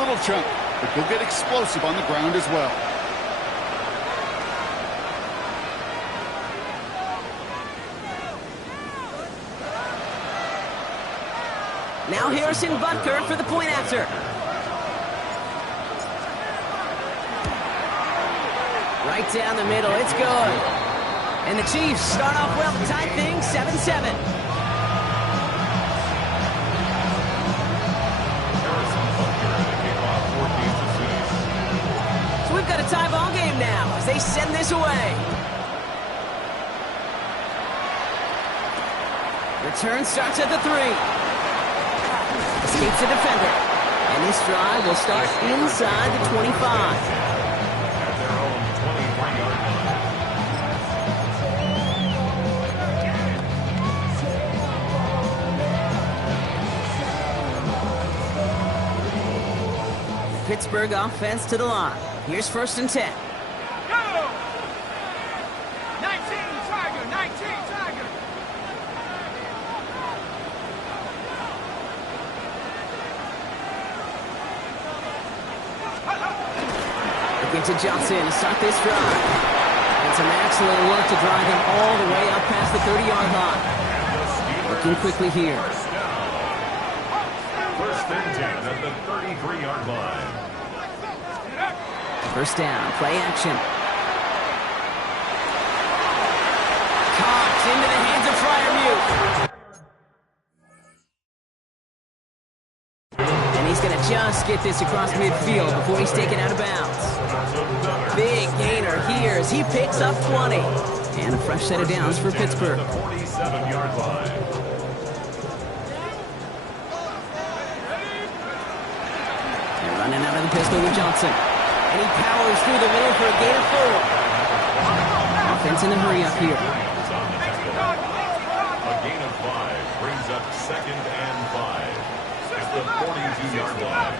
little chunk, but he'll get explosive on the ground as well. Now Harrison Butker for the point after. Right down the middle, it's good. And the Chiefs start off well to tie things 7-7. So we've got a tie ball game now as they send this away. Return starts at the 3. Escapes the defender. And this drive will start inside the 25. Pittsburgh offense to the line. Here's 1st and 10. Go! 19 Tiger, 19 Tiger. Looking to Johnson to start this drive. And some excellent work to drive him all the way up past the 30-yard line. Looking quickly here. First and 10 at the 33-yard line. First down, play action. Caught into the hands of Freiermuth. And he's going to just get this across midfield before he's taken out of bounds. Big gainer here as he picks up 20. And a fresh set of downs for Pittsburgh. 47-yard line. They're running out of the pistol with Johnson. And he powers through the middle for a gain of 4. Offense in a hurry up here. A gain of 5 brings up 2nd and 5 at the 42-yard line.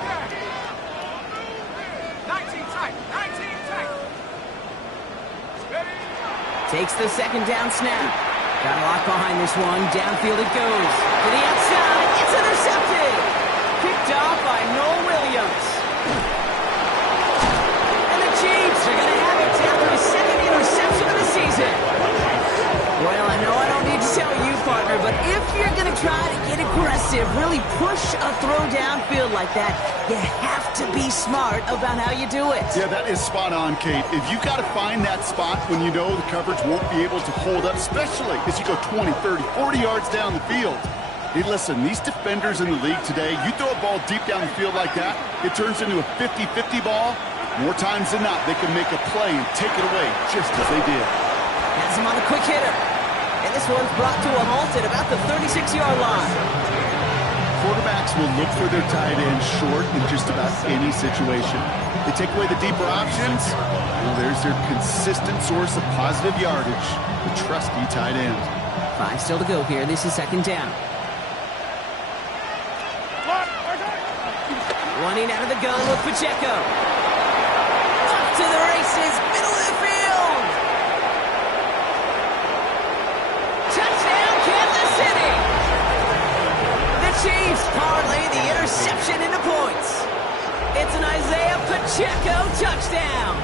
19 tight, 19 tight. Takes the 2nd down snap. Got a lock behind this one. Downfield it goes. To the outside. It's intercepted. Picked off by Noel Williams. Chiefs are going to have it down to his 2nd interception of the season. Well, I know I don't need to tell you, partner, but if you're going to try to get aggressive, really push a throw downfield like that, you have to be smart about how you do it. Yeah, that is spot on, Kate. If you got to find that spot when you know the coverage won't be able to hold up, especially as you go 20, 30, 40 yards down the field. Hey, listen, these defenders in the league today, you throw a ball deep down the field like that, it turns into a 50-50 ball. More times than not, they can make a play and take it away, just as they did. Has him on a quick hitter. And this one's brought to a halt at about the 36-yard line. Quarterbacks will look for their tight end short in just about any situation. They take away the deeper options. Well, there's their consistent source of positive yardage, the trusty tight end. 5 still to go here. This is 2nd down. Running out of the gun with Pacheco. To the races, middle of the field. Touchdown, Kansas City. The Chiefs parlay the interception into points. It's an Isaiah Pacheco touchdown.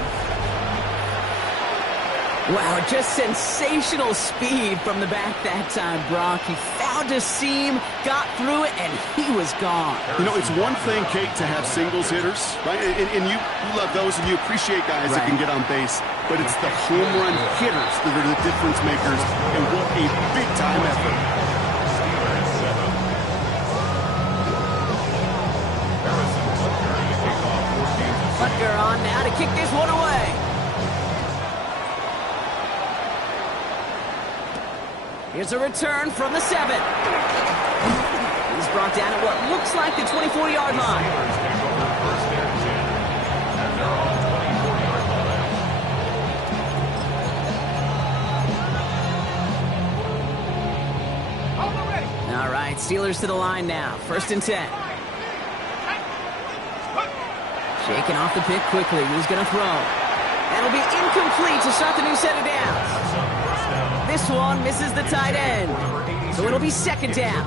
Wow, just sensational speed from the back that time, Brock. He found a seam, got through it, and he was gone. You know, it's one thing, Kate, to have singles hitters, right? And you love those, and you appreciate guys that can get on base. But it's the home run hitters that are the difference makers, and what a big-time effort. Butker on now to kick this one away. Here's a return from the 7. He's brought down at what looks like the 24-yard line. All right, Steelers to the line now. 1st and 10. Shaking off the pick quickly. He's going to throw. That'll be incomplete to start the new set of downs. This one misses the tight end. So it'll be 2nd down.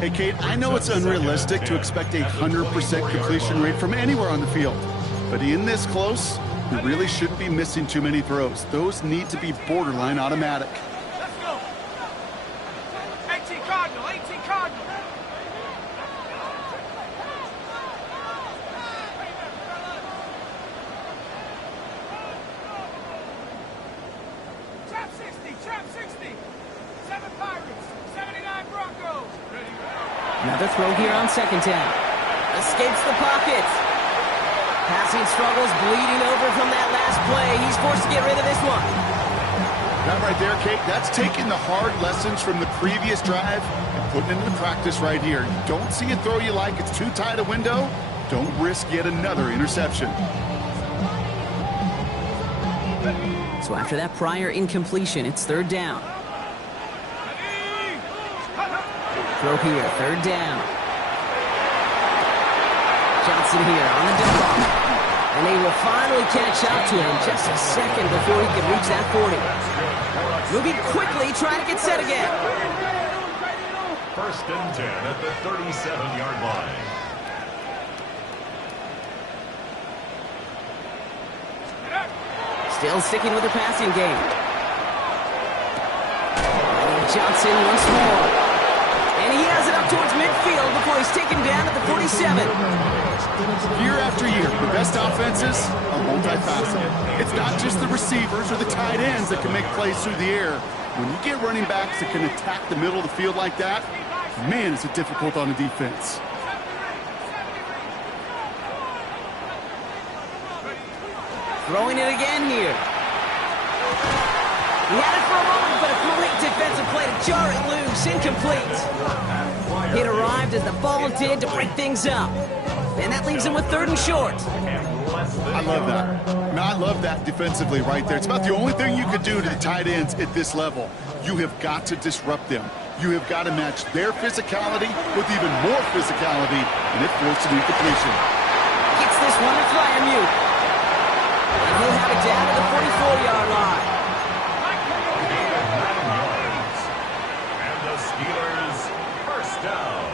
Hey, Kate, I know it's unrealistic to expect a 100% completion rate from anywhere on the field. But in this close, you really shouldn't be missing too many throws. Those need to be borderline automatic. Let's go. 18 Cardinal, 18 Cardinal. Trap 60, trap 60. 7 Pirates, 79 Broncos. Ready, go. Another throw here on second down. Escapes the pocket. Passing struggles, bleeding over from that last play. He's forced to get rid of this one. That right there, Kate, that's taking the hard lessons from the previous drive and putting it into practice right here. You don't see a throw you like, it's too tight a window, don't risk yet another interception. So after that prior incompletion, it's third down. Throw here, third down. Johnson here on the dump off. And they will finally catch up to him just a second before he can reach that 40. Moving quickly, trying to get set again. First and 10 at the 37-yard line. Still sticking with the passing game. And Johnson once more. And he has it up towards midfield before he's taken down at the 47. Year after year, the best offenses are multifaceted. It's not just the receivers or the tight ends that can make plays through the air. When you get running backs that can attack the middle of the field like that, man, is it difficult on a defense. Throwing it again here. He had it for a moment, but a great defensive play to jar it loose. Incomplete. It arrived as the ball did to break things up. And that leaves him with third and short. I love that. I love that defensively right there. It's about the only thing you could do to the tight ends at this level. You have got to disrupt them. You have got to match their physicality with even more physicality, and it forced an incompletion. Gets this one to Fryermuth. And he'll have it down to the 44-yard line. And the Steelers first down.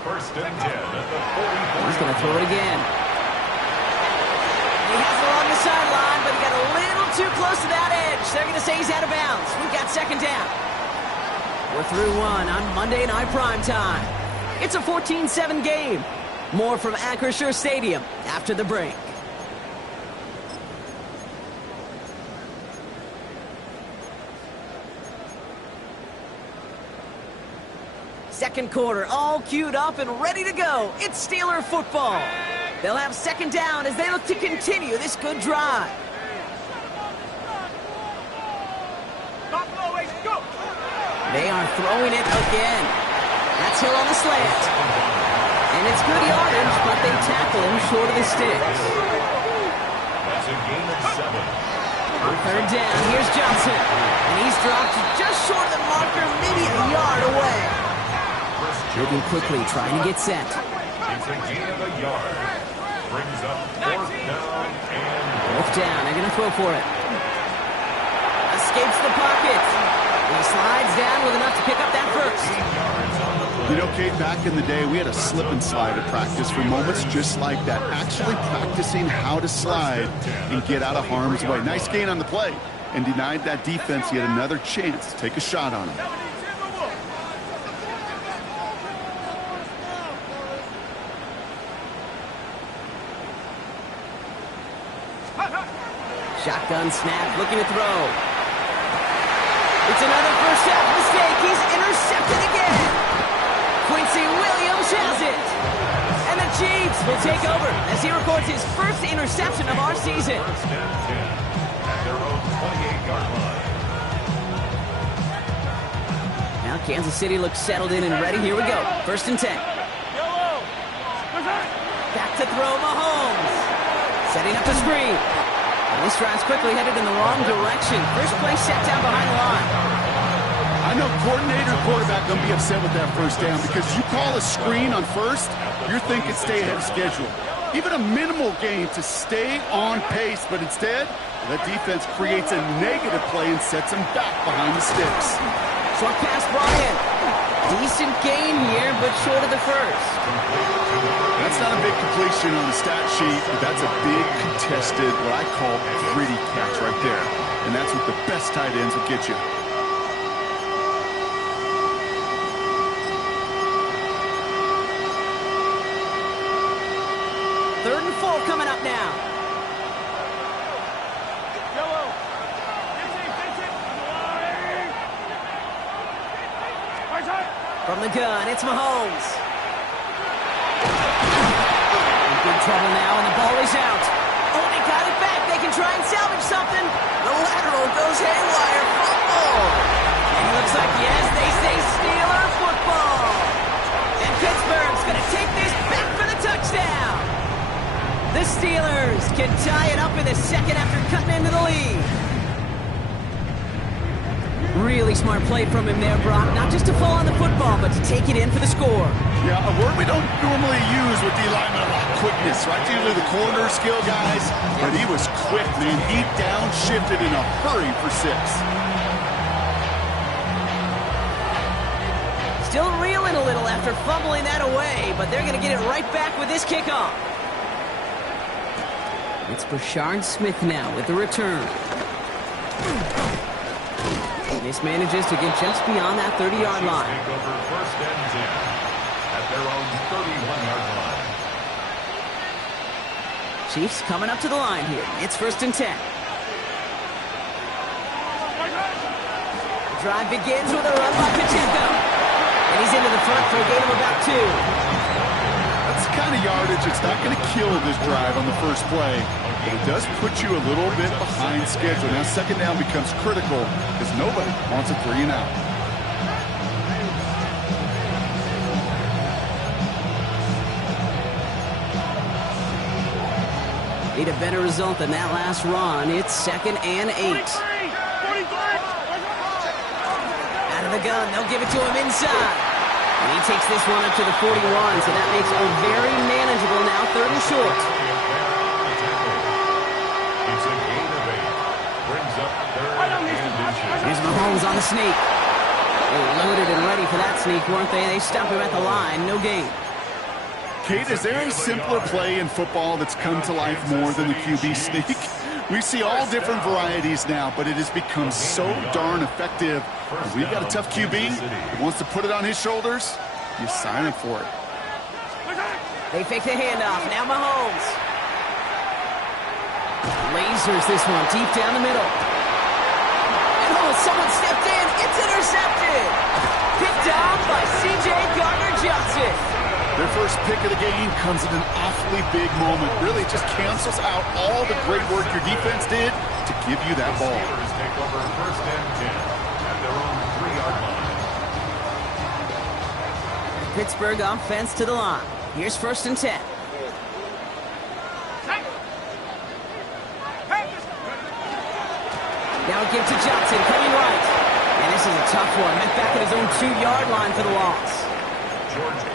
First and 10 at the 44. He's going to throw it again. He has it along the sideline, but he got a little too close to that edge. They're going to say he's out of bounds. We've got second down. We're through one on Monday Night Primetime. It's a 14-7 game. More from Acrisure Stadium after the break. Second quarter, all queued up and ready to go. It's Steeler football. They'll have second down as they look to continue this good drive. Buffalo Ace, go! They are throwing it again. That's Hill on the slant. And it's good yardage, but they tackle him short of the sticks. That's a gain of 7. Third down, here's Johnson. And he's dropped just short of the marker, maybe a yard away. Moving quickly, trying to get set. It's a gain of a yard. Brings up fourth down and Fourth down, they're going to throw for it. Escapes the pocket. And he slides down with enough to pick up that first. You know, Kate, back in the day, we had a slip and slide at practice for moments just like that. Actually practicing how to slide and get out of harm's way. Nice gain on the play. And denied that defense yet another chance to take a shot on him. Shotgun snap, looking to throw. It's another first half mistake. He's intercepted again. Quincy Williams has it. And the Chiefs will take over as he records his first interception of our season. first and 10 at their own 28-yard line. Now Kansas City looks settled in and ready. Here we go. First and 10. Back to throw Mahomes. Setting up the screen. And this drive's quickly headed in the wrong direction. First play set down behind the line. I know coordinator and quarterback going to be upset with that first down because you call a screen on first, you're thinking stay ahead of schedule. Even a minimal gain to stay on pace, but instead, the defense creates a negative play and sets him back behind the sticks. Short pass, Bryant. Decent gain here, but short of the first. That's not a big completion on the stat sheet, but that's a big contested, what I call gritty catch right there. And that's what the best tight ends will get you. Third and 4 coming up now. From the gun, it's Mahomes. In big trouble now, and the ball is out. Oh, they got it back. They can try and salvage something. The lateral goes haywire. Fumble. And it looks like, yes, they say Steeler football. And Pittsburgh's going to take this back for the touchdown. The Steelers can tie it up in the second after cutting into the lead. Really smart play from him there, Brock. Not just to fall on the football, but to take it in for the score. Yeah, a word we don't normally use with D linemen, a lot of quickness, right? Usually the corner skill guys, but he was quick, man. He downshifted in a hurry for 6. Still reeling a little after fumbling that away, but they're going to get it right back with this kickoff. It's Brashard Smith now with the return. Mismanages to get just beyond that 30-yard line. Take over first and 10 at their own 31-yard line. Chiefs coming up to the line here. It's first and 10. The drive begins with a run by Pacheco. And he's into the front for a gain of about 2. That's the kind of yardage it's not going to kill this drive on the first play. But it does put you a little bit behind schedule. Now second down becomes critical because nobody wants a 3 and out. Need a better result than that last run. It's second and 8. Out of the gun, they'll give it to him inside. And he takes this one up to the 41, so that makes it very manageable now, third and short. It's a gain of 8. Brings up third and inches. Here's Mahomes on the sneak. They were loaded and ready for that sneak, weren't they? They stop him at the line, no gain. Kate, is there a simpler play in football that's come to life more than the QB sneak? We see all different varieties now, but it has become so darn effective. If we've got a tough QB who wants to put it on his shoulders, you sign up for it. They fake the handoff. Now Mahomes. Lasers this one deep down the middle. And oh, someone stepped in. It's intercepted. Picked off by C.J. Gardner-Johnson. Their first pick of the game comes at an awfully big moment. Really just cancels out all the great work your defense did to give you that ball. Steelers take over first and 10 at their own 3-yard line. Pittsburgh offense to the line. Here's first and 10. Now give to Johnson, coming right. And this is a tough one. Met back at his own 2-yard line for the loss.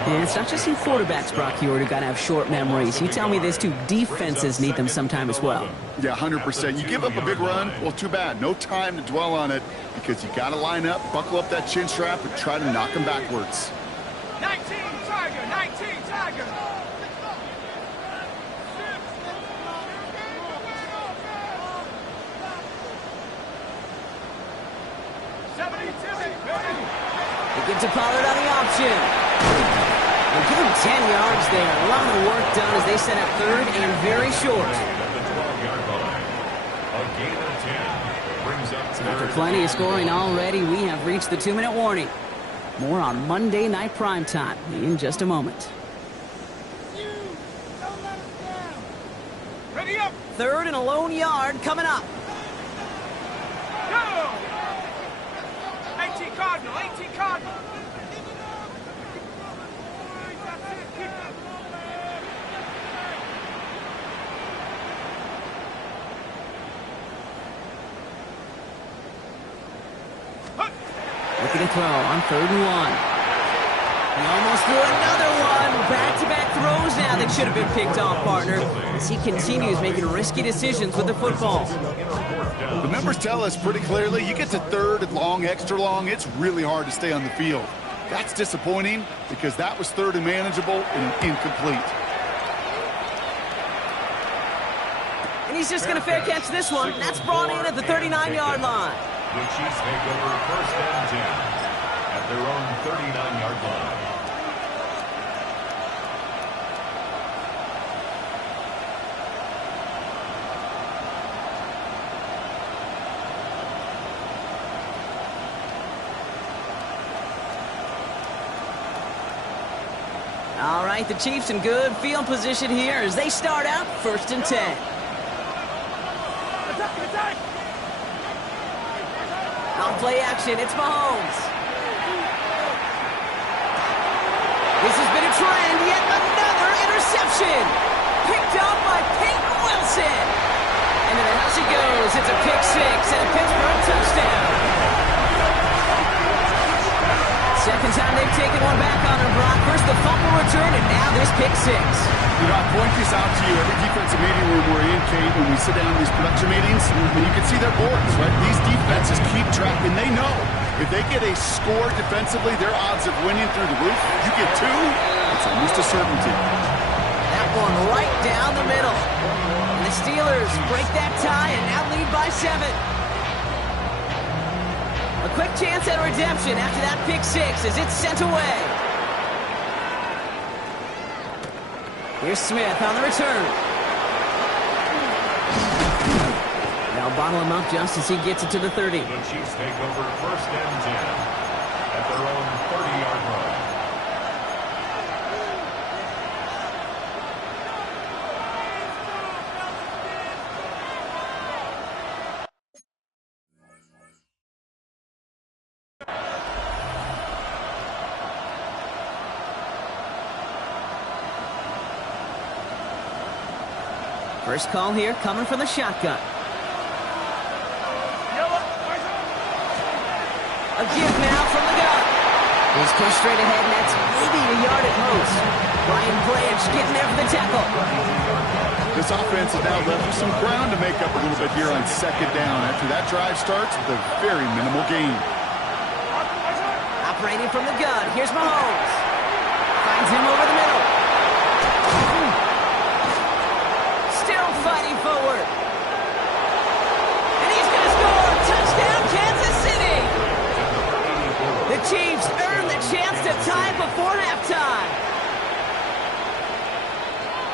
And it's not just you quarterbacks, Brock Hewitt, who got to have short memories. You tell me this too, defenses need them sometime as well. Yeah, 100%. You give up a big run, well, too bad. No time to dwell on it because you got to line up, buckle up that chin strap, and try to knock them backwards. 19 Tiger, 19 Tiger. They get to Pollard on the option. They give him 10 yards there. A lot of the work done as they set up third and very short. After plenty of scoring already, we have reached the 2-minute warning. More on Monday Night Primetime in just a moment. Ready up. Third and a lone yard coming up. Go. 18 Cardinal, 18 Cardinal. Looking to throw on third and 1. He almost threw another one. Back-to-back throws now that should have been picked off, partner, as he continues making risky decisions with the football. The numbers tell us pretty clearly, you get to third and long, extra long, it's really hard to stay on the field. That's disappointing because that was third and manageable and incomplete. And he's just going to fair catch this one. That's brought in at the 39-yard line. The Chiefs take over first and 10 at their own 39-yard line. All right, the Chiefs in good field position here as they start out first and 10. On play action, it's Mahomes. This has been a trend, yet another interception. Picked up by Peyton Wilson. And in the house he goes. It's a pick six and a Pittsburgh touchdown. Second time they've taken one back on him, Brock. First the fumble return, and now this pick six. You know, I point this out to you every defensive meeting room we're in, Kate, when we sit down in these production meetings, and you can see their boards, right? These defenses keep track, and they know if they get a score defensively, their odds of winning through the roof. You get two, it's almost a certainty. That one right down the middle. And the Steelers break that tie and now lead by 7. A quick chance at redemption after that pick six as it's sent away. Here's Smith on the return. They'll bottle him up just as he gets it to the 30. The Chiefs take over first and 10 at their own 30-yard line. First call here coming from the shotgun. A give now from the gun. He's pushed straight ahead, and that's maybe a yard at most. Brian Branch getting there for the tackle. This offense has now left some ground to make up a little bit here on second down after that drive starts with a very minimal gain. Operating from the gun, here's Mahomes. Finds him over the middle. Still fighting forward. And he's going to score. Touchdown, Kansas City. The Chiefs earn the chance to tie before halftime.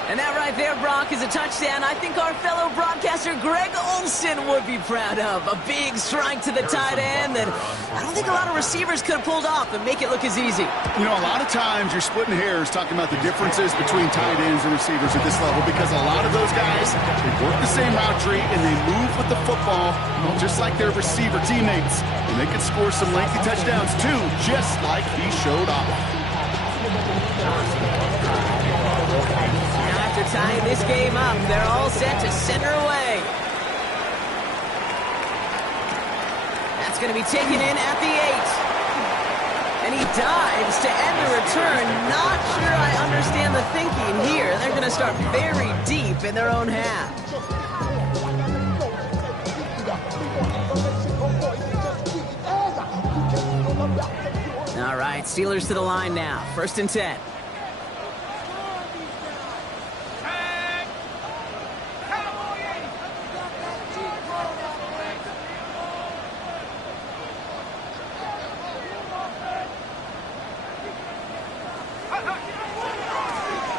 And that right there, Brock, is a touchdown I think our fellow broadcaster Greg Olsen would be proud of. A big strike to the tight end that I don't think a lot of receivers could have pulled off and make it look as easy. You know, a lot of times you're splitting hairs talking about the differences between tight ends and receivers at this level because a lot of those guys, they work the same route tree and they move with the football, well, just like their receiver teammates. And they can score some lengthy touchdowns too, just like he showed off. After tying this game up, they're all set to center away. That's going to be taken in at the 8. And he dives to end the return. Not sure I understand the thinking here. They're going to start very deep in their own half. All right, Steelers to the line now. First and 10.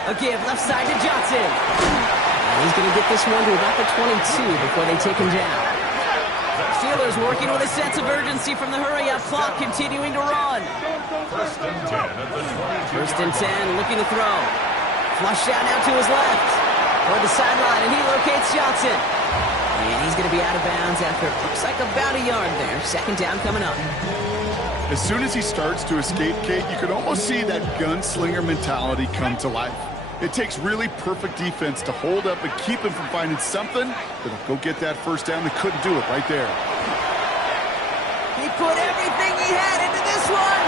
A give left side to Johnson. And he's going to get this one to about the 22 before they take him down. Steelers working with a sense of urgency from the hurry-up clock, continuing to run. First and 10 at the 22. First and 10, looking to throw. Flushed out now to his left. Toward the sideline, and he locates Johnson. And he's going to be out of bounds after it looks like about a yard there. Second down coming up. As soon as he starts to escape, Kate, you can almost see that gunslinger mentality come to life. It takes really perfect defense to hold up and keep him from finding something that'll go get that first down. They couldn't do it right there. He put everything he had into this one.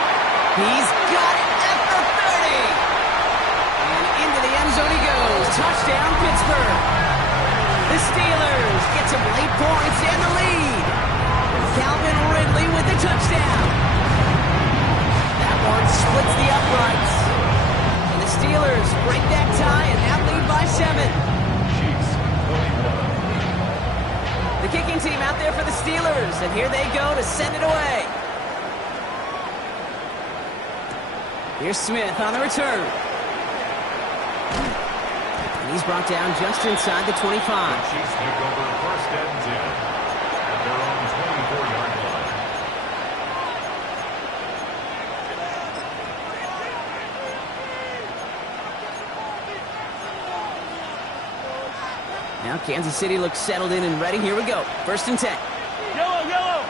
He's got it at the 30. And into the end zone he goes. Touchdown, Pittsburgh. The Steelers get some late points and the lead. Calvin Ridley with the touchdown. That one splits the uprights. And the Steelers break that tie and now lead by 7. Chiefs 21. The kicking team out there for the Steelers, and here they go to send it away. Here's Smith on the return. And he's brought down just inside the 25. Chiefs take over first and 10 at their own 24-yard line. Now Kansas City looks settled in and ready. Here we go. First and 10. Yellow, yellow.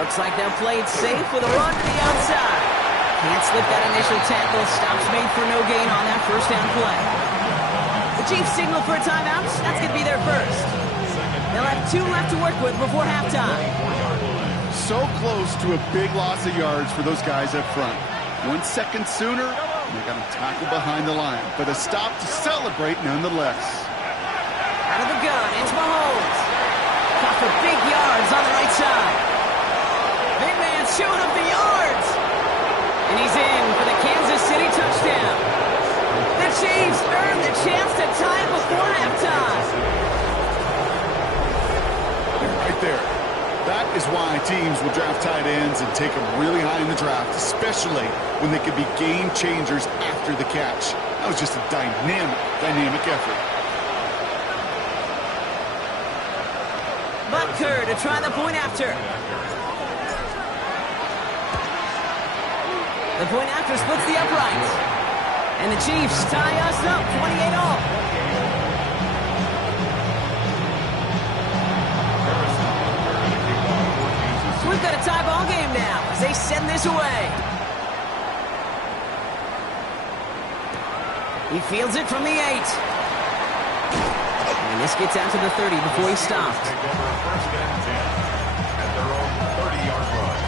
Looks like they'll play it safe with a run to the outside. Can't slip that initial tackle. Stops made for no gain on that first down play. The Chiefs signal for a timeout. That's going to be their first. They'll have 2 left to work with before halftime. So close to a big loss of yards for those guys up front. 1 second sooner, they got him tackled behind the line. But a stop to celebrate nonetheless. Out of the gun, it's Mahomes. Caught for big yards on the right side. Big man showing up the yards. And he's in for the Kansas City touchdown. The Chiefs earn the chance to tie it before halftime. Right there. That is why teams will draft tight ends and take them really high in the draft, especially when they could be game changers after the catch. That was just a dynamic effort. Butker to try the point after. The point after splits the uprights. And the Chiefs tie us up 28-all. So we've got a tie ball game now as they send this away. He fields it from the 8. And this gets out to the 30 before he stopped. Take over first and 10 at their own 30-yard line.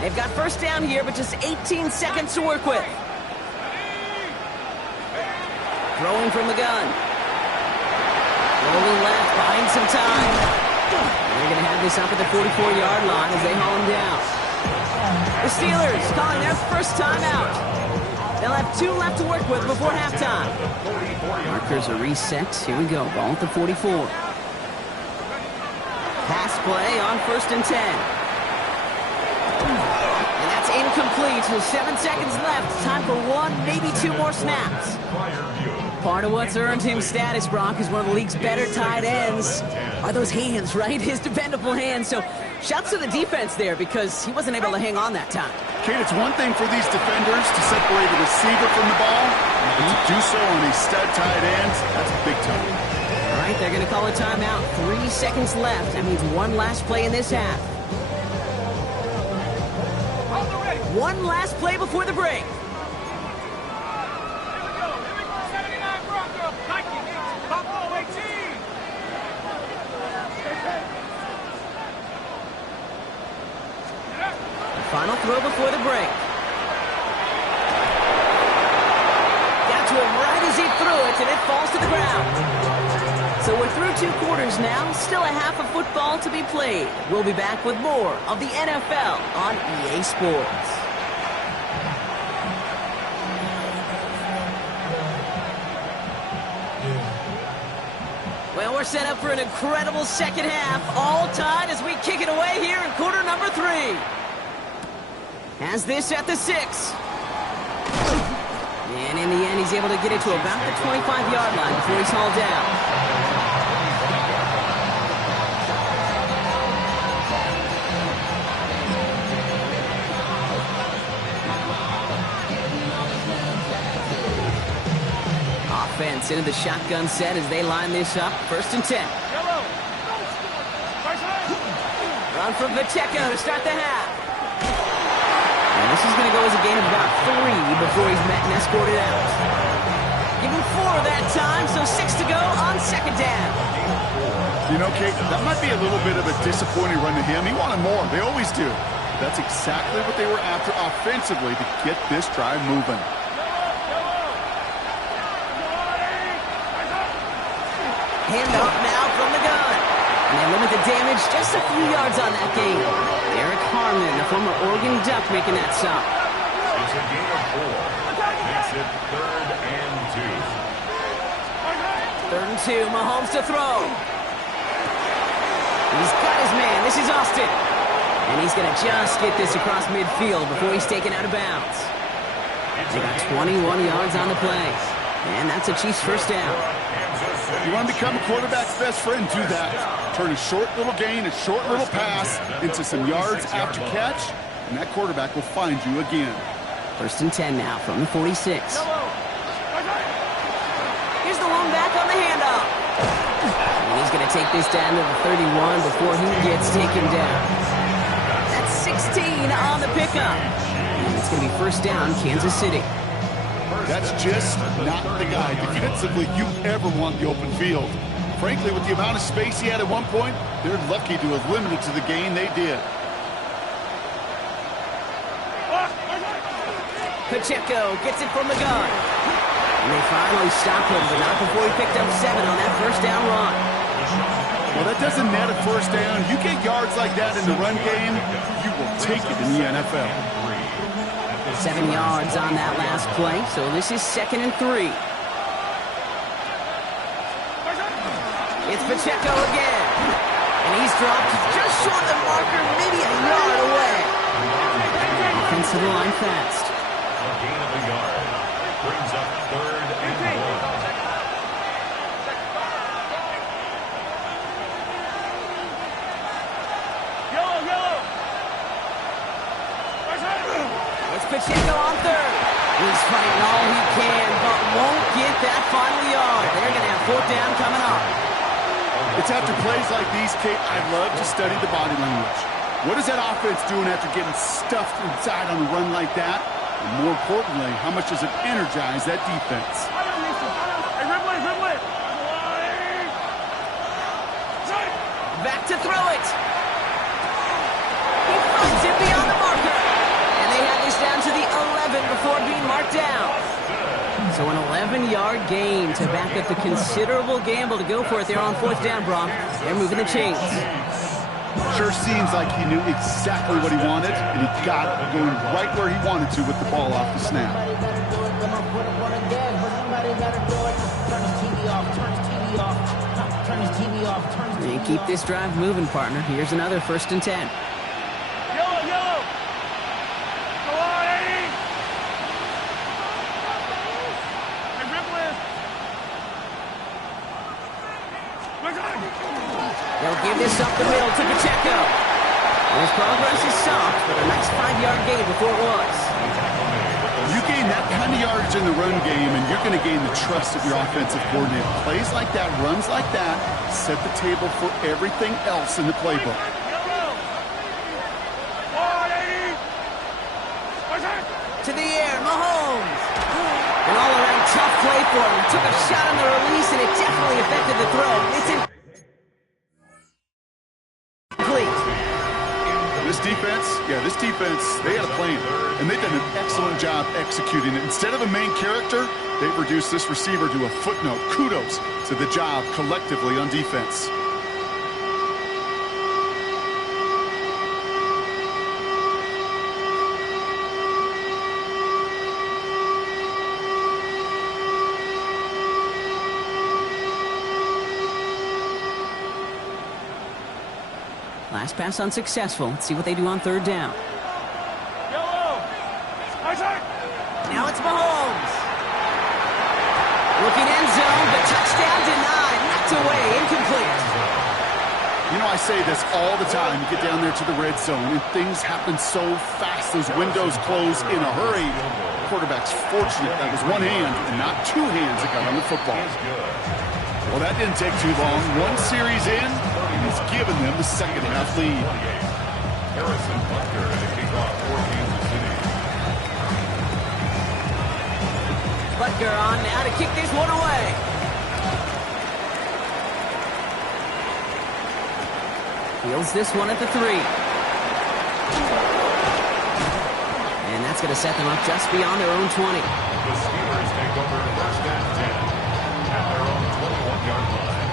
They've got first down here, but just 18 seconds to work with. Throwing from the gun. Rolling left, buying some time. They're going to have this up at the 44-yard line as they haul him down. The Steelers calling their first timeout. They'll have 2 left to work with before halftime. Markers are reset. Here we go. Ball at the 44. Pass play on first and 10. And that's incomplete. So 7 seconds left. Time for 1, maybe 2 more snaps. Part of what's earned him status, Brock, is one of the league's better tight ends. Are those hands, right? His dependable hands. So shouts to the defense there because he wasn't able to hang on that time. Kate, it's one thing for these defenders to separate a receiver from the ball, but to do so on a stud tight end, that's big time. All right, they're going to call a timeout. 3 seconds left. That means 1 last play in this half. 1 last play before the break. Final throw before the break. Got to him right as he threw it, and it falls to the ground. So we're through 2 quarters now. Still a half of football to be played. We'll be back with more of the NFL on EA Sports. Well, we're set up for an incredible second half. All tied as we kick it away here in quarter number 3. Has this at the 6. And in the end, he's able to get it to about the 25-yard line before he's hauled down. Offense into the shotgun set as they line this up. First and 10. Run from Pacheco to start the half. And this is going to go as a gain of about 3 before he's met and escorted out. Give him 4 that time, so 6 to go on second down. You know, Kate, that might be a little bit of a disappointing run to him. He wanted more. They always do. That's exactly what they were after offensively to get this drive Hand off now from the gun. And they limit the damage just a few yards on that game. Eric Harmon, the former Oregon Duck, making that stop. It's a gain of 4. Makes it 3rd and 2. 3rd and 2, Mahomes to throw. He's got his man. This is Austin. And he's going to just get this across midfield before he's taken out of bounds. They got 21 yards on the play. And that's a Chiefs first down. You want to become a quarterback's best friend, do that. Turn a short little gain, a short little pass into some yards after catch, and that quarterback will find you again. 1st and 10 now from the 46. Here's the one back on the handoff. And he's going to take this down to the 31 before he gets taken down. That's 16 on the pickup. And it's going to be first down, Kansas City. That's just not the guy defensively you ever want the open field. Frankly, with the amount of space he had at one point, they're lucky to have limited to the gain they did. Pacheco gets it from the gun. And they finally stop him, but not before he picked up 7 on that first down run. Well, that doesn't net a first down. You get yards like that in the run game, you will take it in the NFL. 7 yards on that last play, so this is 2nd and 3. It's Pacheco again. And he's dropped just short of the marker, maybe a yard away. Offensive line fast. A gain of a yard. Brings up 3rd and 1. Pacheco on 3rd. He's fighting all he can, but won't get that final yard. They're going to have 4th down coming up. It's after plays like these, Kate, I love to study the body language. What is that offense doing after getting stuffed inside on a run like that? And more importantly, how much does it energize that defense? Back to throw it. He finds it beyond the marker. They had this down to the 11 before being marked down. So an 11-yard gain to back up the considerable gamble to go for it there on 4th down, Brock. They're moving the chains. Sure seems like he knew exactly what he wanted, and he got it going right where he wanted to with the ball off the snap. They keep this drive moving, partner. Here's another 1st and 10. They'll give this up the middle to Pacheco. His progress is soft, but a nice 5-yard gain before it was. You gain that kind of yardage in the run game, and you're going to gain the trust of your offensive coordinator. Plays like that, runs like that, set the table for everything else in the playbook. To the air, Mahomes. An all-around tough play for him. Took a shot on the release, and it definitely affected the throw. It's incomplete. This defense, they had a plan, and they've done an excellent job executing it. Instead of a main character, they've reduced this receiver to a footnote. Kudos to the job collectively on defense. Last pass unsuccessful. Let's see what they do on 3rd down. Now it's Mahomes. Looking end zone, but touchdown denied. Knocked away, incomplete. You know, I say this all the time. You get down there to the red zone, and things happen so fast. Those windows close in a hurry. The quarterback's fortunate that was one hand and not 2 hands that got on the football. Well, that didn't take too long. 1 series in, and he's given them the second-half lead. Harrison Butker to kick off for Kansas City. Butker on now to kick this one away. Fields this one at the 3. And that's going to set them up just beyond their own 20. The Steelers take over 1st and 10 at their own 21-yard line.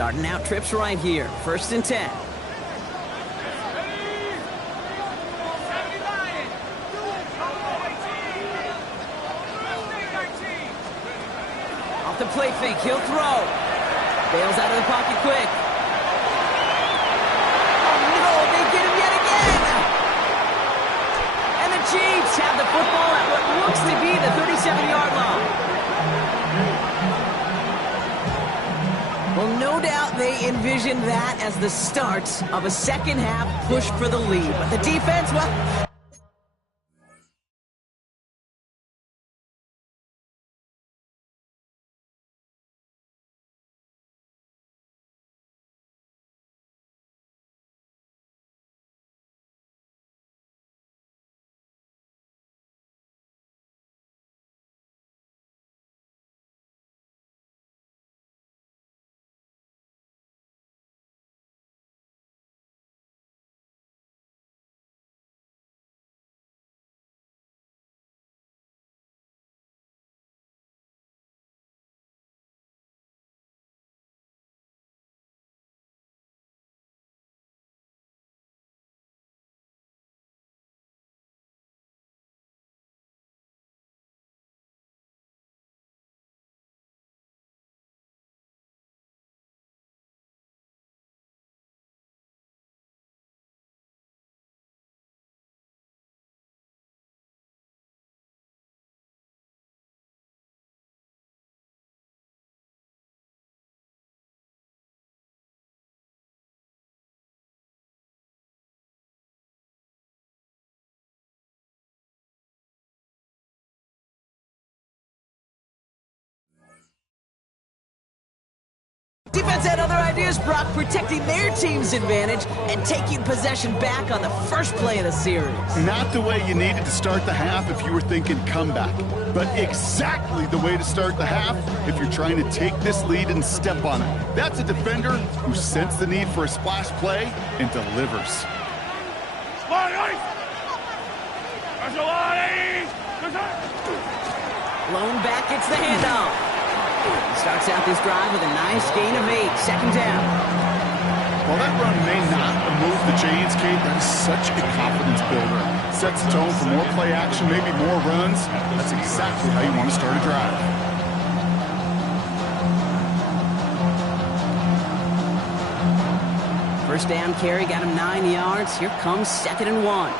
Starting out trips right here. 1st and 10. Off the play fake, he'll throw. Bails out of the pocket quick. Oh no, they get him yet again! And the Chiefs have the football at what looks to be the 37-yard line. Well, no doubt they envisioned that as the start of a second-half push for the lead. But the defense, well... Defense had other ideas, Brock, protecting their team's advantage and taking possession back on the first play of the series. Not the way you needed to start the half if you were thinking comeback, but exactly the way to start the half if you're trying to take this lead and step on it. That's a defender who sensed the need for a splash play and delivers. Lone back gets the handoff. He starts out this drive with a nice gain of 8. 2nd down. While that run may not move the chains, Kate, that is such a confidence builder. Sets the tone for more play action, maybe more runs. That's exactly how you want to start a drive. First down carry got him 9 yards. Here comes 2nd and 1.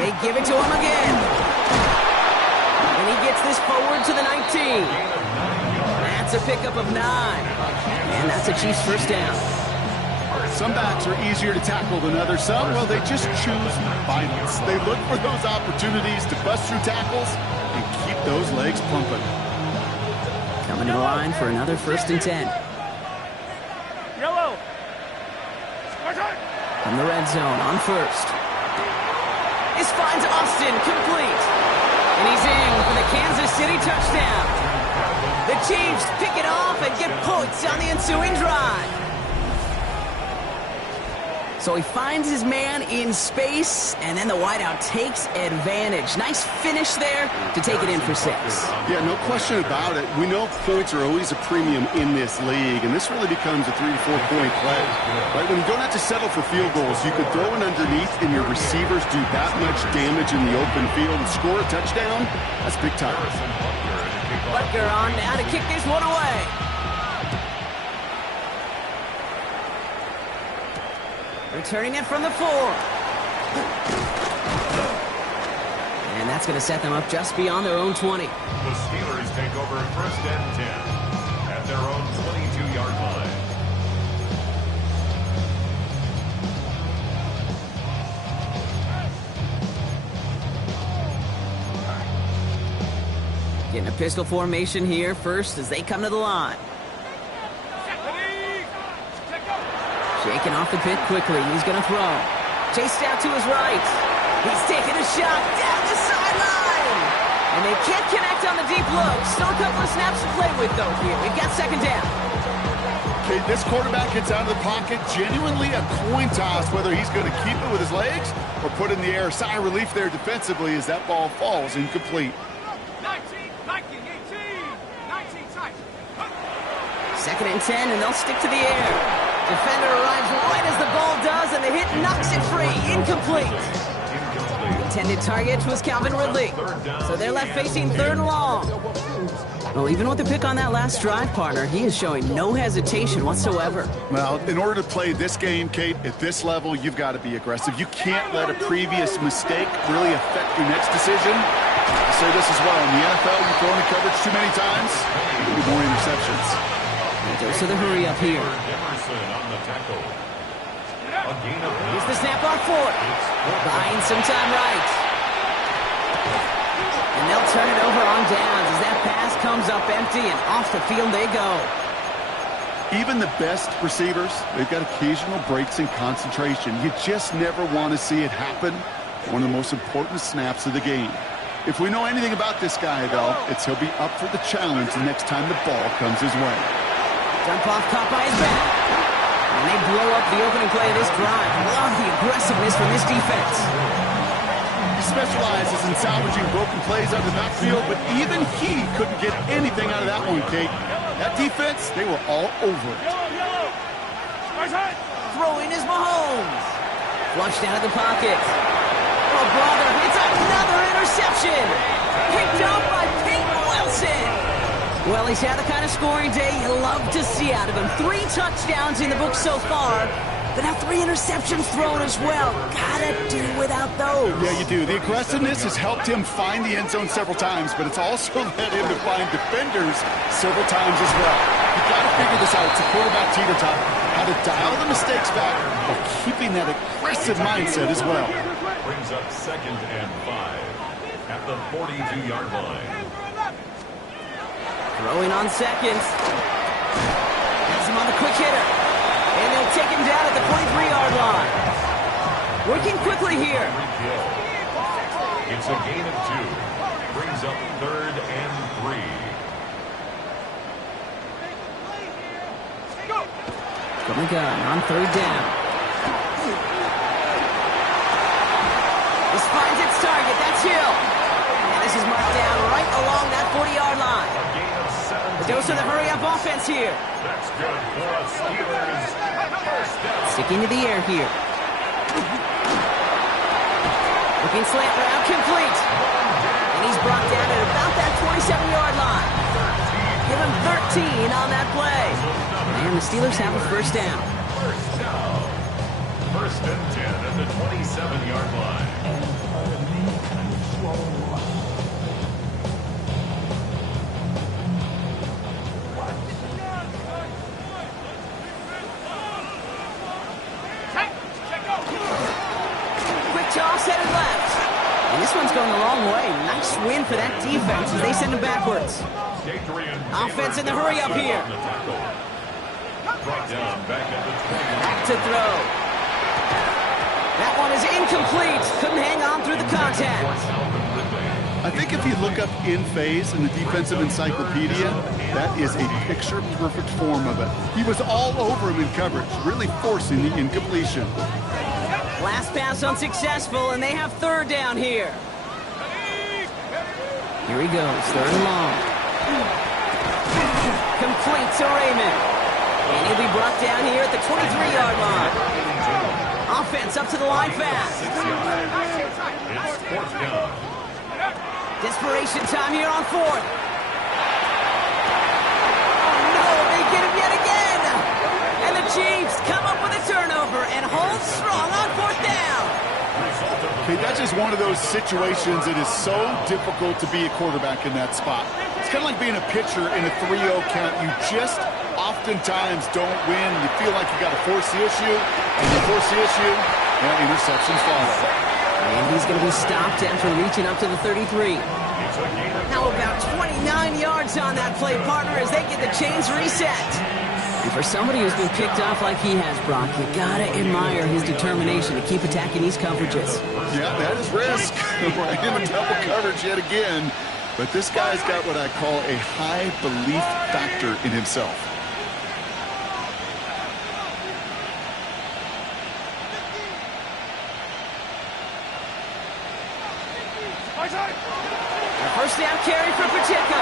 They give it to him again. And he gets this forward to the 19. That's a pickup of 9. And that's a Chiefs first down. Some backs are easier to tackle than others. Some, well, they just choose violence. They look for those opportunities to bust through tackles and keep those legs pumping. Coming to the line for another 1st and 10. Yellow. From the red zone on 1st. This finds Austin complete. And he's in for the Kansas City touchdown. The Chiefs pick it off and get points on the ensuing drive. So he finds his man in space, and then the wideout takes advantage. Nice finish there to take it in for 6. Yeah, no question about it. We know points are always a premium in this league, and this really becomes a 3 to 4 point play. Right? When you don't have to settle for field goals, you could throw it underneath, and your receivers do that much damage in the open field and score a touchdown. That's big time. Butker on now to kick this one away. Returning it from the 4. And that's going to set them up just beyond their own 20. The Steelers take over 1st and 10 at their own 22-yard line. Getting a pistol formation here first as they come to the line. Shaking off the pit quickly. He's going to throw. Chased out to his right. He's taking a shot down the sideline. And they can't connect on the deep look. Still a couple of snaps to play with, though, here. We've got 2nd down. Okay, this quarterback gets out of the pocket. Genuinely a coin toss whether he's going to keep it with his legs or put it in the air. Sigh of relief there defensively as that ball falls incomplete. 19, 19, 18, 19. 2nd and 10, and they'll stick to the air. Defender arrives right as the ball does, and the hit knocks it free. Incomplete. Intended target was Calvin Ridley. So they're left facing 3rd and long. Well, even with the pick on that last drive, partner, he is showing no hesitation whatsoever. Well, in order to play this game, Kate, at this level, you've got to be aggressive. You can't let a previous mistake really affect your next decision. I say this as well. In the NFL, you throw into coverage too many times, you get more interceptions. So the hurry up here. Here's the snap on 4th. Buying some time right. And they'll turn it over on downs as that pass comes up empty, and off the field they go. Even the best receivers, they've got occasional breaks in concentration. You just never want to see it happen. One of the most important snaps of the game. If we know anything about this guy, though, it's he'll be up for the challenge the next time the ball comes his way. Dump off caught by his back. And they blow up the opening play of this drive. Love the aggressiveness from this defense. He specializes in salvaging broken plays out of the backfield, but even he couldn't get anything out of that one, Kate. That defense, they were all over it. Throwing is Mahomes. Flushed out of the pocket. Oh, brother, it's another interception. Picked up by Peyton Wilson. Well, he's had the kind of scoring day you love to see out of him. 3 touchdowns in the book so far, but now 3 interceptions thrown as well. Gotta do without those. Yeah, you do. The aggressiveness has helped him find the end zone several times, but it's also led him to find defenders several times as well. You've got to figure this out. It's a quarterback teeter-totter. How to dial the mistakes back while keeping that aggressive mindset as well. Brings up 2nd and 5 at the 42-yard line. Throwing on 2nd. Has him on the quick hitter. And they'll take him down at the 43-yard line. Working quickly here. It's a gain of 2. Brings up 3rd and 3. From the gun on 3rd down. This finds its target. That's Hill. And this is marked down right along that 40-yard line. A dose of the hurry-up offense here. That's good for the Steelers. First down. Sticking to the air here. Looking slant route complete. And he's brought down at about that 27-yard line. Give him 13 on that play. And the Steelers have a first down. First down. 1st and 10 at the 27-yard line. Quick toss headed left. And this one's going the wrong way. Nice win for that defense as they send him backwards. Offense in the hurry up here. Brought down back at the 20. Back to throw. That one is incomplete. Couldn't hang on through the contact. I think if you look up in phase in the defensive encyclopedia, that is a picture-perfect form of it. He was all over him in coverage, really forcing the incompletion. Last pass unsuccessful, and they have 3rd down here. Here he goes, 3rd and long. Complete to Raymond. And he'll be brought down here at the 23-yard line. Offense up to the line fast. It's 4th down. Desperation time here on 4th. Oh no, they get him yet again. And the Chiefs come up with a turnover and hold strong on 4th down. Okay, that's just one of those situations that is so difficult to be a quarterback in that spot. It's kind of like being a pitcher in a 3-0 count. You just oftentimes don't win. You feel like you got to force the issue, and you force the issue, and interceptions follow. And he's going to be stopped after reaching up to the 33. Now about 29 yards on that play, partner, as they get the chains reset. And for somebody who's been picked off like he has, Brock, you got to admire his determination to keep attacking these coverages. Yeah, that is risk. We're in double coverage yet again. But this guy's got what I call a high belief factor in himself. First down carry for Pacheco.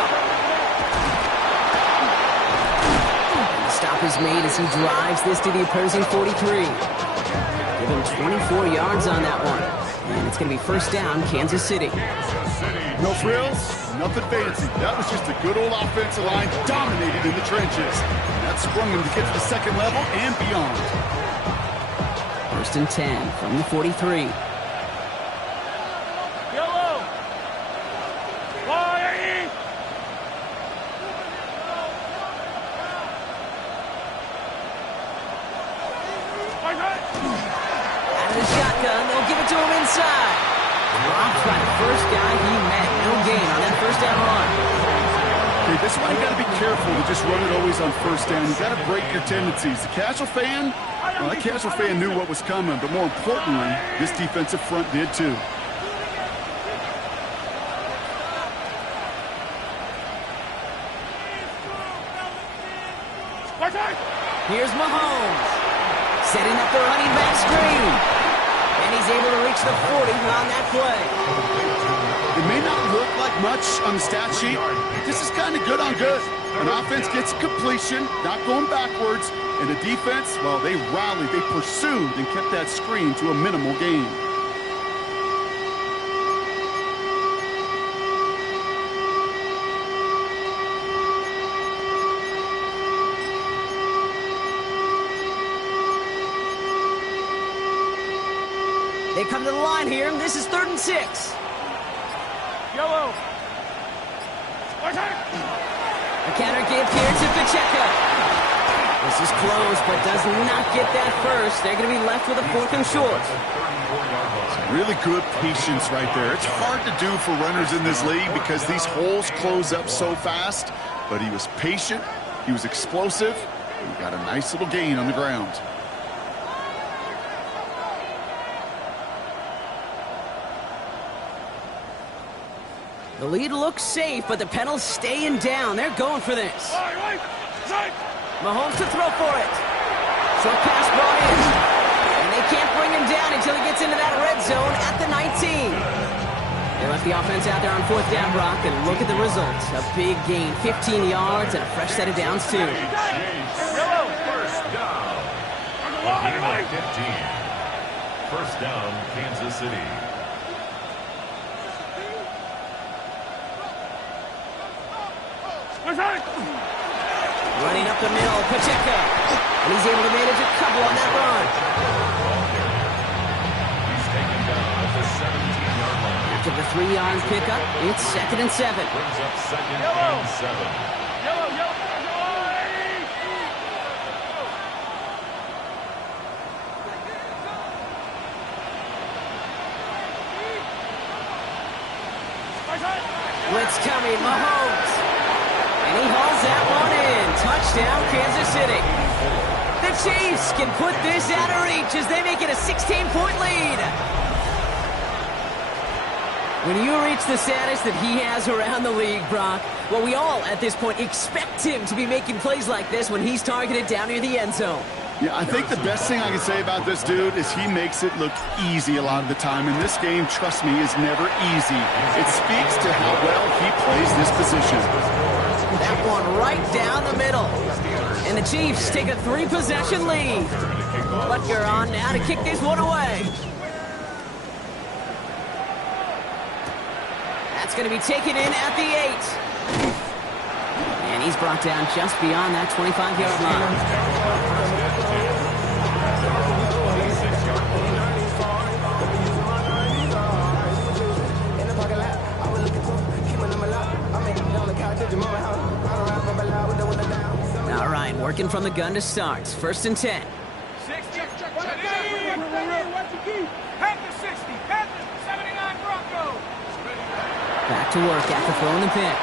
Stop is made as he drives this to the opposing 43. Give him 24 yards on that one. And it's going to be first down, Kansas City. No frills, nothing fancy. That was just a good old offensive line dominated in the trenches. And that sprung him to get to the second level and beyond. First and 10 from the 43. Yellow. Fly. Out of the shotgun, they'll give it to him inside. Blocked by the first guy he met. No gain on that first down run. Okay, this is why you got to be careful to just run it always on first down. You got to break your tendencies. The casual fan, well, that casual fan knew what was coming, but more importantly, this defensive front did too. Here's Mahomes, setting up the running back screen. And he's able to reach the 40 on that play. It may not look like much on the stat sheet. This is kind of good on good. An offense gets a completion, not going backwards, and the defense, well, they rallied, they pursued, and kept that screen to a minimal gain. They come to the line here, and this is 3rd and 6. Yellow. A counter give here to Pacheco. This is close, but does not get that first. They're going to be left with a 4th and short. Really good patience right there. It's hard to do for runners in this league because these holes close up so fast. But he was patient, he was explosive, and he got a nice little gain on the ground. The lead looks safe, but the Penals staying down. They're going for this. Mahomes to throw for it. Short pass brought in. And they can't bring him down until he gets into that red zone at the 19. They left the offense out there on 4th down, Brock, and look at the results. A big gain, 15 yards, and a fresh set of downs, too. First down. At 15. First down, Kansas City. Running up the middle, Pacheco. And he's able to manage a couple on that run. He's taken down at the 17-yard line. After the 3-yard pickup, it's 2nd and 7. Brings up 2nd and 7. Yellow. Blitz coming, Mahomes. And he hauls that one in. Touchdown, Kansas City. The Chiefs can put this out of reach as they make it a 16-point lead. When you reach the status that he has around the league, Brock, well, we all, at this point, expect him to be making plays like this when he's targeted down near the end zone. Yeah, I think the best thing I can say about this dude is he makes it look easy a lot of the time. And this game, trust me, is never easy. It speaks to how well he plays this position. That one right down the middle. And the Chiefs take a 3-possession lead. But you're on now to kick this one away. That's going to be taken in at the 8. And he's brought down just beyond that 25-yard line. All right, working from the gun to start. 1st and 10. 60. Panthers 60. Panthers 79 Broncos. Back to work after throwing the pick.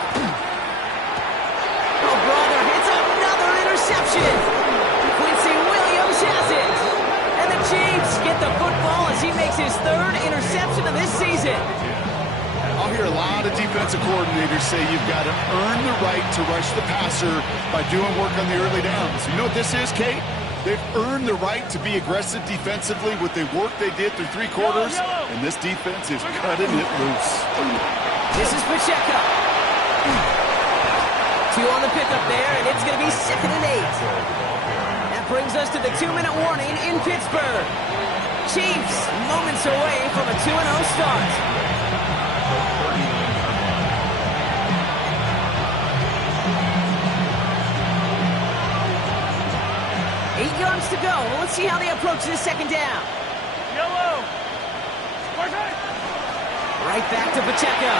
Oh, brother, it's another interception. Quincy Williams has it. And the Chiefs get the football as he makes his 3rd interception of this season. I'll hear a lot of defensive coordinators say you've got to earn the right to rush the passer by doing work on the early downs. You know what this is, Kate? They've earned the right to be aggressive defensively with the work they did through 3 quarters, and this defense is cutting it loose. This is Pacheco. 2 on the pickup there, and it's going to be 2nd and 8. brings us to the 2-minute warning in Pittsburgh. Chiefs moments away from a 2-0 start. Eight yards to go. Let's see how they approach this second down. Yellow. Right back to Pacheco.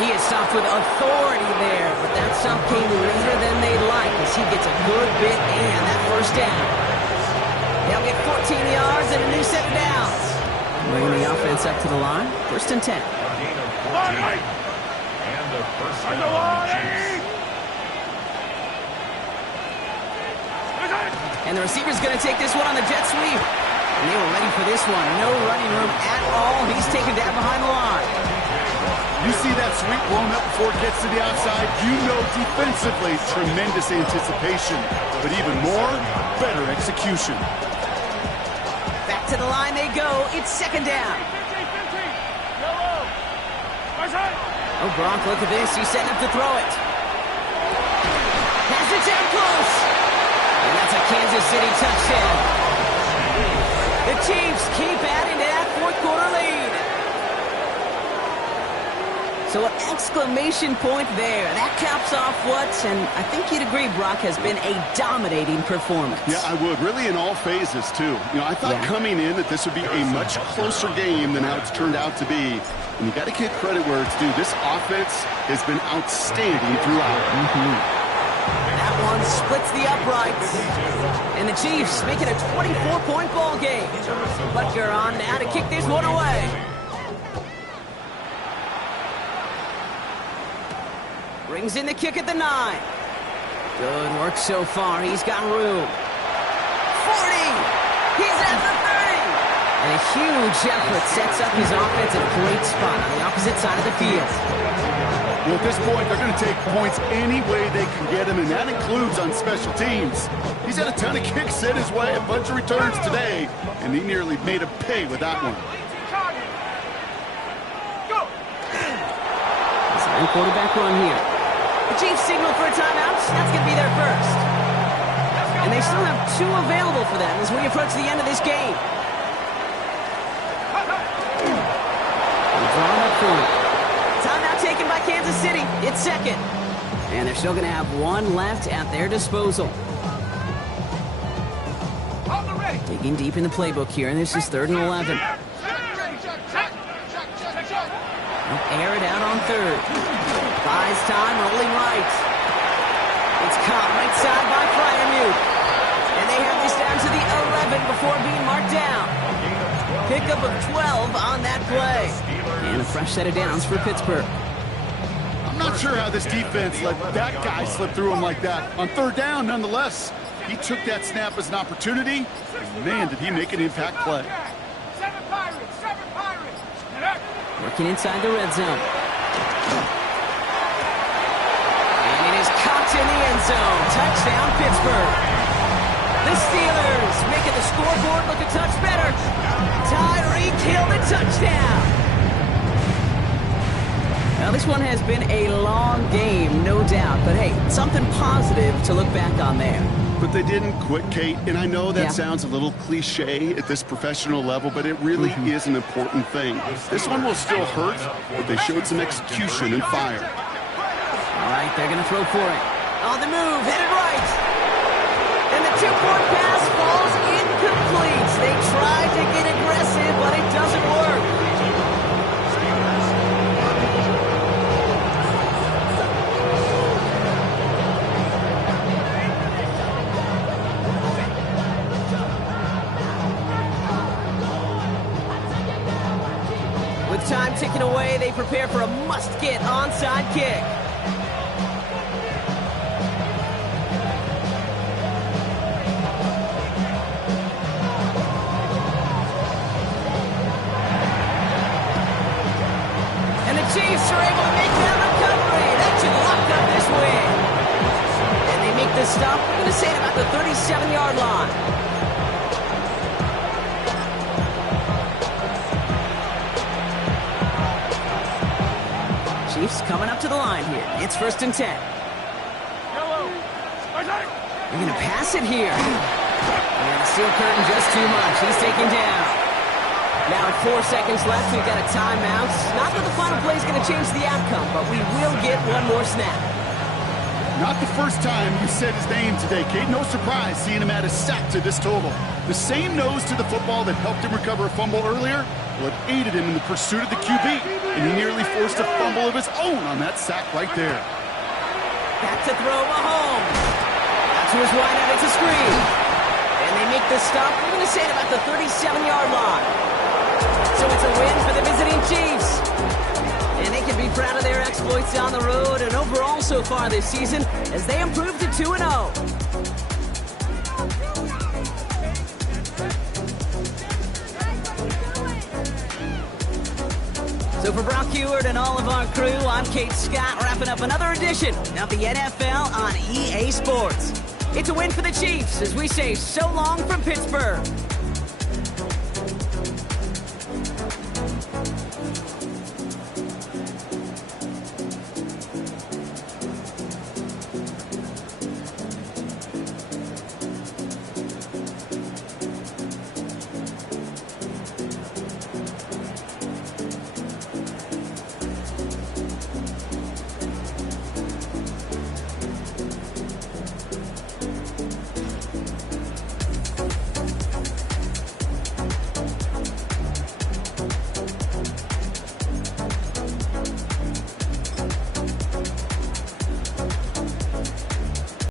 He is stopped with authority there, but that stop came later than they'd like as he gets a good bit and that first down. They'll get 14 yards and a new set of downs. Bringing the offense up to the line. First and 10. A gain of 14. And the first down on the Chiefs. And the receiver's going to take this one on the jet sweep. And they were ready for this one. No running room at all. He's taken down behind the line. You see that sweep blown up before it gets to the outside, you know defensively, tremendous anticipation. But even more, better execution. Back to the line they go. It's second down. Oh, Gronk, look at this. He's setting up to throw it. Pass it down close. And that's a Kansas City touchdown. The Chiefs keep adding to that fourth quarter lead. So an exclamation point there. That caps off what, and I think you'd agree, Brock, has been a dominating performance. Yeah, I would. Really in all phases, too. You know, I thought coming in that this would be a much closer game than how it's turned out to be. And you got to give credit where it's due. This offense has been outstanding throughout. That one splits the uprights. And the Chiefs make it a 24-point ball game. Butker on now to kick this one away. Brings in the kick at the 9. Good work so far. He's got room. 40. He's at the 30. And a huge effort sets up his offense in a great spot on the opposite side of the field. Well, at this point, they're going to take points any way they can get them, and that includes on special teams. He's had a ton of kicks set his way, a bunch of returns today, and he nearly made a pay with that one. Sign quarterback run here. The Chiefs signal for a timeout. That's going to be their first. And they still have 2 available for them as we approach the end of this game. Drawn up front. Timeout taken by Kansas City. It's second. And they're still going to have 1 left at their disposal. Digging deep in the playbook here, and this is 3rd and 11. Air it out on 3rd. Buys time, rolling right. It's caught right side by Freiermuth. And they have this down to the 11 before being marked down. Pickup of 12 on that play. And a fresh set of downs for Pittsburgh. I'm not sure how this defense let that guy slip through him like that. On 3rd down, nonetheless, he took that snap as an opportunity. And man, did he make an impact play. 7 Pirates, 7 Pirates. Working inside the red zone. And it is caught in the end zone. Touchdown, Pittsburgh. The Steelers making the scoreboard look a touch better. Tyreek Hill, the touchdown. Now, this one has been a long game, no doubt. But, hey, something positive to look back on there. But they didn't quit, Kate, and I know that sounds a little cliche at this professional level, but it really is an important thing. This one will still hurt, but they showed some execution and fire. All right, they're going to throw for it. On the move, headed right. And the 2-point pass falls incomplete. They tried to get aggressive, but it doesn't work. With time ticking away, they prepare for a must-get onside kick. And the Chiefs are able to make that recovery. That should lock up this win. And they make the stop, I'm going to say, at about the 37-yard line. Chiefs coming up to the line here. It's 1st and 10. Yellow. They're going to pass it here. And the steel curtain just too much. He's taken down. Now 4 seconds left. We've got a timeout. Not that the final play is going to change the outcome, but we will get one more snap. Not the first time you said his name today, Kate. No surprise seeing him add a sack to this total. The same nose to the football that helped him recover a fumble earlier, well, it aided him in the pursuit of the QB, and he nearly forced a fumble of his own on that sack right there. Back to throw Mahomes. Out to his wide out, it's a screen. And they make the stop, we're going to say at about the 37-yard line. So it's a win for the visiting Chiefs. And they can be proud of their exploits on the road and overall so far this season as they improve to 2-0. So for Brock Heward and all of our crew, I'm Kate Scott, wrapping up another edition of the NFL on EA Sports. It's a win for the Chiefs as we say so long from Pittsburgh.